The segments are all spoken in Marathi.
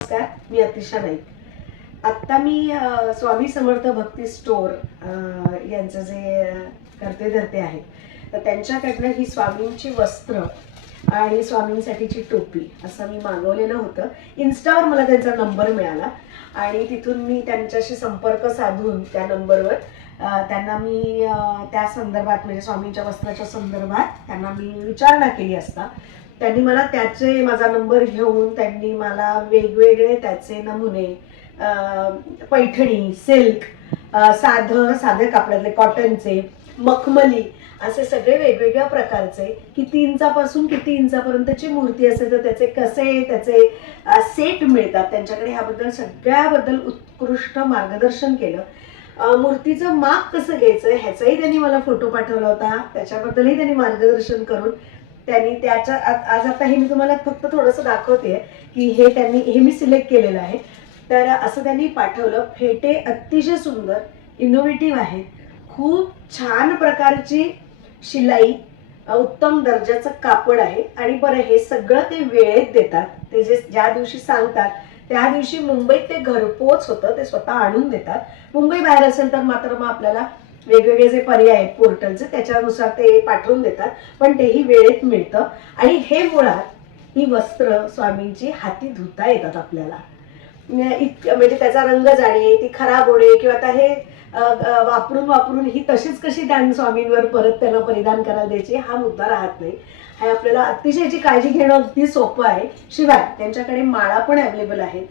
नमस्कार, मी अतिशा नाईक. आत्ता मी स्वामी समर्थ भक्ती स्टोअर यांचं जे करते धरते आहे, तर त्यांच्याकडनं ही स्वामींची वस्त्र आणि स्वामींसाठीची टोपी असं मी मागवलेलं होतं. इन्स्टावर मला त्यांचा नंबर मिळाला आणि तिथून मी त्यांच्याशी संपर्क साधून त्या नंबरवर त्यांना मी त्या संदर्भात म्हणजे स्वामींच्या वस्त्राच्या संदर्भात त्यांना मी विचारणा केली असता त्यांनी मला त्याचे माझा नंबर घेऊन त्यांनी मला वेगवेगळे त्याचे नमुने पैठणी, सिल्क, साधे कापडातले कॉटनचे, मखमली असे सगळे वेगवेगळ्या प्रकारचे किती इंचापासून किती इंचापर्यंतची मूर्ती असेल तर त्याचे कसे त्याचे सेट मिळतात त्यांच्याकडे ह्याबद्दल सगळ्याबद्दल उत्कृष्ट मार्गदर्शन केलं. मूर्तीचं माप कसं घ्यायचं ह्याचाही त्यांनी मला फोटो पाठवला होता. त्याच्याबद्दलही त्यांनी मार्गदर्शन करून त्यांनी त्याच्या आज आता हे मी तुम्हाला फक्त थोडंसं दाखवते की हे मी सिलेक्ट केलेलं आहे. तर असं त्यांनी पाठवलं. फेटे अतिशय सुंदर इनोव्हेटिव्ह आहेत. खूप छान प्रकारची शिलाई, उत्तम दर्जाचं कापड आहे. आणि बरं हे सगळं ते वेळेत देतात. ते जे ज्या दिवशी सांगतात त्या दिवशी मुंबईत ते घरपोच होतं, ते स्वतः आणून देतात. मुंबई बाहेर असेल तर मात्र मग आपल्याला वेगवेगळे जे पर्याय आहेत पोर्टलचे त्याच्यानुसार ते पाठवून देतात, पण तेही वेळेत मिळतं. आणि हे मुळात ही वस्त्र स्वामींची हाती धुता येतात आपल्याला. म्हणजे त्याचा रंग जाणे, ती खराब होणे किंवा आता हे वापरून ही तशीच कशी त्या स्वामींवर परत त्यांना परिधान करायला द्यायची हा मुद्दा राहत नाही. हे आपल्याला अतिशयची काळजी घेणं अगदी सोपं आहे. शिवाय त्यांच्याकडे माळा पण अवेलेबल आहेत.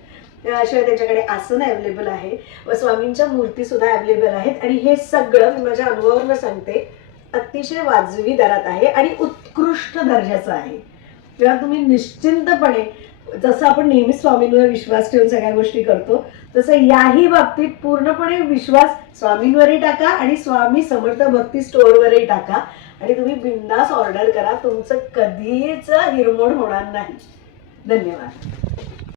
शिवाय त्यांच्याकडे आसन अवेलेबल आहे व स्वामींच्या मूर्ती सुद्धा अवेलेबल आहेत. आणि हे सगळं मी माझ्या अनुभवावरून सांगते अतिशय वाजवी दरात आहे आणि उत्कृष्ट दर्जाचं आहे. तेव्हा तुम्ही निश्चिंतपणे जसं आपण नेहमी स्वामींवर विश्वास ठेवून सगळ्या गोष्टी करतो तसं याही बाबतीत पूर्णपणे विश्वास स्वामींवरही टाका आणि स्वामी समर्थ भक्ती स्टोअरवरही टाका आणि तुम्ही बिनधास्त ऑर्डर करा. तुमचं कधीच हिरमोड होणार नाही. धन्यवाद.